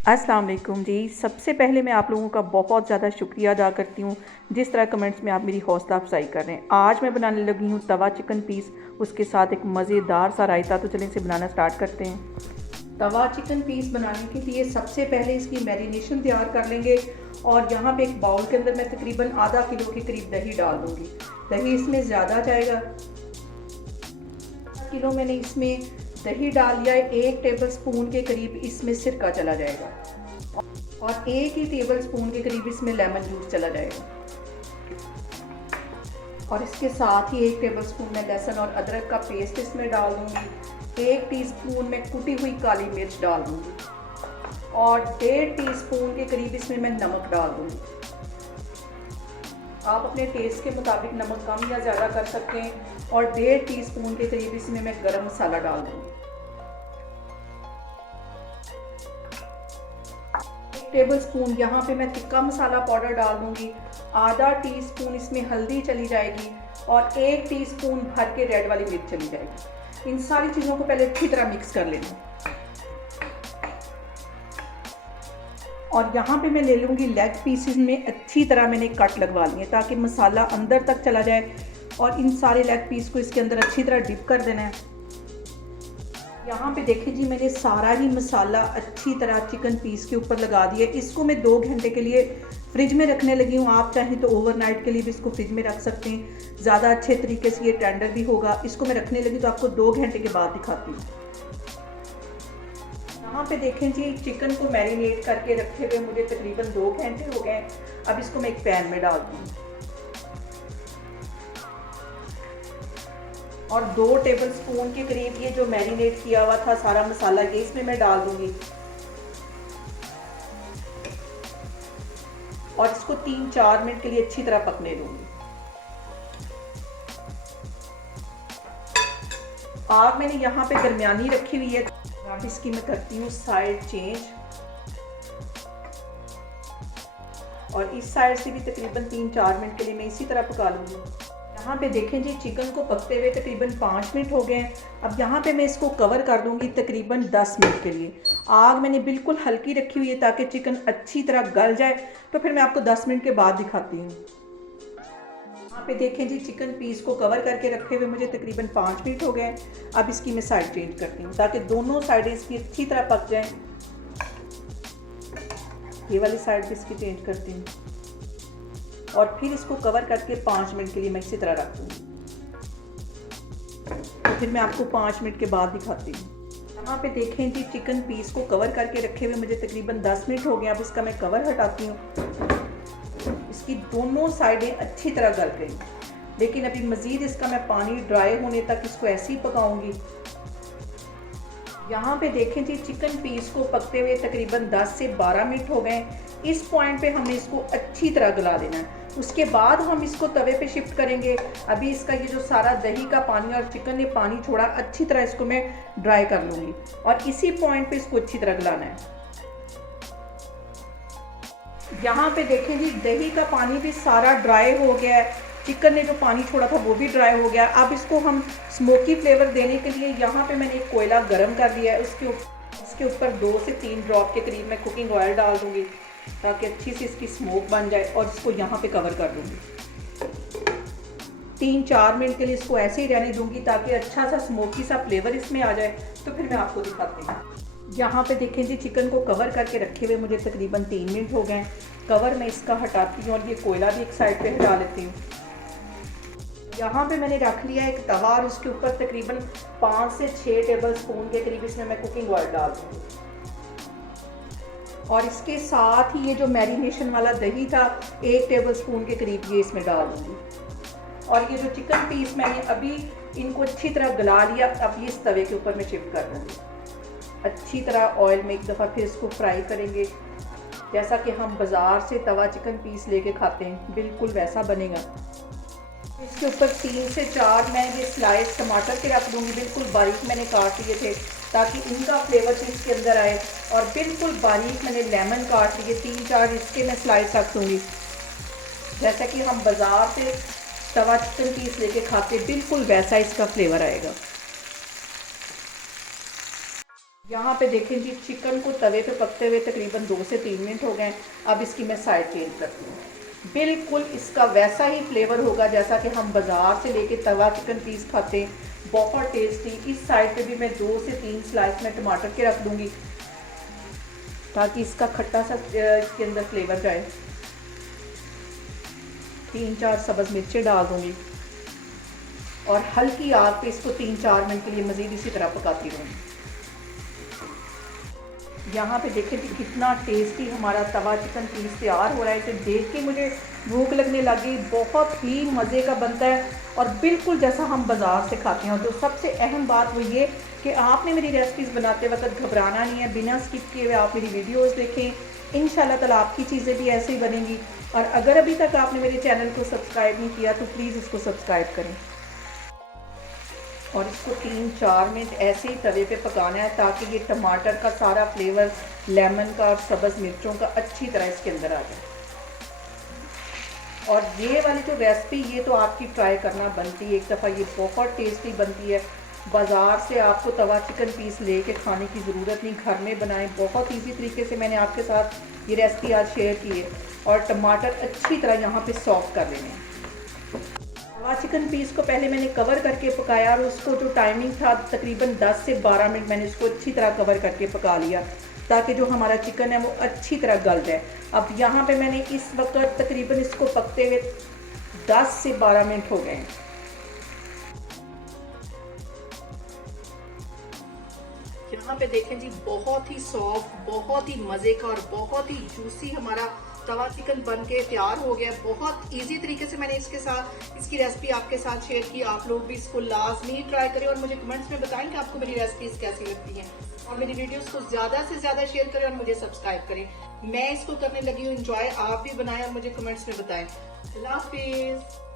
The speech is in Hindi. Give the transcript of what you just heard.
अस्सलाम वालेकुम जी। सबसे पहले मैं आप लोगों का बहुत ज़्यादा शुक्रिया अदा करती हूँ जिस तरह कमेंट्स में आप मेरी हौसला अफजाई कर रहे हैं। आज मैं बनाने लगी हूँ तवा चिकन पीस, उसके साथ एक मज़ेदार सा रायता। तो चलें इसे बनाना स्टार्ट करते हैं। तवा चिकन पीस बनाने के लिए सबसे पहले इसकी मैरिनेशन तैयार कर लेंगे। और यहाँ पे एक बाउल के अंदर मैं तकरीबन आधा किलो के करीब दही डाल दूँगी। दही इसमें ज़्यादा जाएगा। किलो मैंने इसमें दही डाल लिया है। 1 टेबल स्पून के करीब इसमें सिरका चला जाएगा और 1 ही टेबल स्पून के करीब इसमें लेमन जूस चला जाएगा। और इसके साथ ही 1 टेबल स्पून में लहसुन और अदरक का पेस्ट इसमें डाल दूंगी। 1 टीस्पून में कुटी हुई काली मिर्च डाल दूंगी और 1.5 टीस्पून के करीब इसमें मैं नमक डाल दूंगी। आप अपने टेस्ट के मुताबिक नमक कम या ज़्यादा कर सकते हैं। और 1.5 टीस्पून के करीब इसमें मैं गरम मसाला डाल दूंगी। 1 टेबल स्पून यहाँ पे मैं तिक्का मसाला पाउडर डाल दूंगी। आधा टीस्पून इसमें हल्दी चली जाएगी और 1 टीस्पून भर के रेड वाली मिर्च चली जाएगी। इन सारी चीज़ों को पहले अच्छी तरह मिक्स कर लेना। और यहाँ पे मैं ले लूँगी लेग पीसेस में अच्छी तरह मैंने कट लगवा लिए ताकि मसाला अंदर तक चला जाए। और इन सारे लेग पीस को इसके अंदर अच्छी तरह डिप कर देना है। यहाँ पे देखें जी, मैंने सारा ही मसाला अच्छी तरह चिकन पीस के ऊपर लगा दिया। इसको मैं 2 घंटे के लिए फ्रिज में रखने लगी हूँ। आप चाहें तो ओवरनाइट के लिए भी इसको फ्रिज में रख सकते हैं, ज़्यादा अच्छे तरीके से ये टेंडर भी होगा। इसको मैं रखने लगी तो आपको 2 घंटे के बाद दिखाती हूँ। यहाँ पे देखें जी, चिकन को मैरिनेट करके रखे हुए मुझे तकरीबन 2 घंटे हो गए। अब इसको मैं एक पैन में डाल दूँगी और 2 टेबल स्पून के करीब ये जो मैरिनेट किया हुआ था सारा मसाला ये इसमें मैं डाल दूंगी। और इसको 3-4 मिनट के लिए अच्छी तरह पकने दूंगी। आग मैंने यहाँ पे दरमियानी रखी हुई है। अब इसकी मैं करती हूँ साइड चेंज और इस साइड से भी तकरीबन 3-4 मिनट के लिए मैं इसी तरह पका लूँगी। यहाँ पे देखें जी, चिकन को पकते हुए तकरीबन 5 मिनट हो गए हैं। अब यहाँ पे मैं इसको कवर कर दूँगी तकरीबन 10 मिनट के लिए। आग मैंने बिल्कुल हल्की रखी हुई है ताकि चिकन अच्छी तरह गल जाए। तो फिर मैं आपको 10 मिनट के बाद दिखाती हूँ। यहाँ पे देखें जी, चिकन पीस को कवर करके रखे हुए मुझे तकरीबन 5 मिनट हो गए। अब इसकी मैं साइड चेंज करती हूँ ताकि दोनों साइडें इसकी अच्छी तरह पक जाएँ। ये वाली साइड भी इसकी चेंज करती हूँ और फिर इसको कवर करके 5 मिनट के लिए मैं इसी तरह रख दूँगी। तो फिर मैं आपको 5 मिनट के बाद दिखाती हूँ। यहाँ पे देखें जी, चिकन पीस को कवर करके रखे हुए मुझे तकरीबन 10 मिनट हो गए। अब इसका मैं कवर हटाती हूँ। इसकी दोनों साइडें अच्छी तरह गल गई, लेकिन अभी मज़ीद इसका मैं पानी ड्राई होने तक इसको ऐसे ही पकाऊंगी। यहाँ पे देखें जी, चिकन पीस को पकते हुए तकरीबन 10 से 12 मिनट हो गए। इस पॉइंट पे हमें इसको अच्छी तरह गला देना है। उसके बाद हम इसको तवे पे शिफ्ट करेंगे। अभी इसका ये जो सारा दही का पानी और चिकन ने पानी छोड़ा, अच्छी तरह इसको मैं ड्राई कर लूँगी और इसी पॉइंट पे इसको अच्छी तरह गलाना है। यहाँ पे देखें जी, दही का पानी भी सारा ड्राई हो गया है। चिकन ने जो पानी छोड़ा था वो भी ड्राई हो गया। अब इसको हम स्मोकी फ्लेवर देने के लिए यहाँ पे मैंने एक कोयला गर्म कर दिया है। उसके ऊपर 2 से 3 ड्रॉप के करीब मैं कुकिंग ऑयल डाल दूँगी ताकि अच्छी सी इसकी स्मोक बन जाए। और इसको यहाँ पे कवर कर दूँगी। 3-4 मिनट के लिए इसको ऐसे ही रहने दूँगी ताकि अच्छा सा स्मोकी सा फ्लेवर इसमें आ जाए। तो फिर मैं आपको दिखाती हूँ। यहाँ पे देखें जी, चिकन को कवर करके रखे हुए मुझे तकरीबन 3 मिनट हो गए। कवर मैं इसका हटाती हूँ और ये कोयला भी एक साइड पे हटा लेती हूँ। यहाँ पे मैंने रख लिया एक तवा और उसके ऊपर तकरीबन 5 से 6 टेबल स्पून के करीब इसमें मैं कुकिंग ऑयल डाल दूँगी। और इसके साथ ही ये जो मैरिनेशन वाला दही था 1 टेबल स्पून के करीब ये इसमें डाल दूँगी। और ये जो चिकन पीस मैंने अभी इनको अच्छी तरह गला लिया, अब ये इस तवे के ऊपर मैं शिफ्ट कर दूँगी। अच्छी तरह ऑयल में एक दफ़ा फिर इसको फ्राई करेंगे जैसा कि हम बाज़ार से तवा चिकन पीस लेके खाते हैं, बिल्कुल वैसा बनेगा। इसके ऊपर 3 से 4 मैं ये स्लाइस टमाटर के रख दूँगी। बिल्कुल बारीक मैंने काट लिए थे ताकि इनका फ्लेवर भी इसके अंदर आए। और बिल्कुल बारीक मैंने लेमन काट लिए, 3-4 इसके मैं स्लाइस रख दूँगी जैसा कि हम बाज़ार से तवा चिकन पीस लेके खाते, बिल्कुल वैसा इसका फ्लेवर आएगा। यहाँ पे देखें जी, चिकन को तवे पे पकते हुए तकरीबन 2 से 3 मिनट हो गए। अब इसकी मैं साइड चेंज करती हूँ। बिल्कुल इसका वैसा ही फ्लेवर होगा जैसा कि हम बाज़ार से लेके तवा चिकन पीस खाते हैं, बहुत टेस्टी। इस साइड पे भी मैं 2 से 3 स्लाइस में टमाटर के रख दूँगी ताकि इसका खट्टा सा इसके अंदर फ्लेवर जाए। 3-4 सब्ज़ मिर्चें डाल दूँगी और हल्की आग पे इसको 3-4 मिनट के लिए मज़ीद इसी तरह पकाती रहूँगी। यहाँ पे देखें कि कितना टेस्टी हमारा तवा चिकन पीस तैयार हो रहा है। इसे देख के मुझे भूख लगने लगी। बहुत ही मज़े का बनता है और बिल्कुल जैसा हम बाज़ार से खाते हैं। तो सबसे अहम बात वो ये कि आपने मेरी रेसिपीज़ बनाते वक्त घबराना नहीं है, बिना स्किप किए हुए आप मेरी वीडियोज़ देखें। इंशाल्लाह ताला आपकी चीज़ें भी ऐसे ही बनेंगी। और अगर अभी तक आपने मेरे चैनल को सब्सक्राइब नहीं किया तो प्लीज़ इसको सब्सक्राइब करें और इसको 3-4 मिनट ऐसे ही तवे पे पकाना है ताकि ये टमाटर का सारा फ्लेवर, लेमन का और सब्ज़ मिर्चों का अच्छी तरह इसके अंदर आ जाए। और ये वाली जो रेसिपी, ये तो आपकी ट्राई करना बनती है एक दफ़ा। ये बहुत टेस्टी बनती है। बाज़ार से आपको तवा चिकन पीस लेके खाने की ज़रूरत नहीं, घर में बनाएं। बहुत इजी तरीके से मैंने आपके साथ ये रेसिपी आज शेयर की है। और टमाटर अच्छी तरह यहाँ पे सॉफ्ट कर लेने हैं। तवा चिकन पीस को पहले मैंने कवर करके पकाया और उसको जो टाइमिंग था तकरीबन 10 से 12 मिनट मैंने इसको अच्छी तरह कवर करके पका लिया ताकि जो हमारा चिकन है वो अच्छी तरह गल जाए। अब यहाँ पे मैंने इस वक्त तकरीबन इसको पकते हुए 10 से 12 मिनट हो गए हैं। यहाँ पे देखें जी, बहुत ही सॉफ्ट, बहुत ही मज़े का और बहुत ही जूसी हमारा तवा चिकन बन के तैयार हो गया। बहुत इजी तरीके से मैंने इसकी रेसिपी आपके साथ शेयर की। आप लोग भी इसको लाजमी ट्राई करें और मुझे कमेंट्स में बताएं कि आपको मेरी रेसिपीज कैसी लगती हैं। और मेरी वीडियोस को ज़्यादा से ज़्यादा शेयर करें और मुझे सब्सक्राइब करें। मैं इसको करने लगी हूँ इंजॉय, आप भी बनाएं और मुझे कमेंट्स में बताएं। अल्लाह हाफिज़।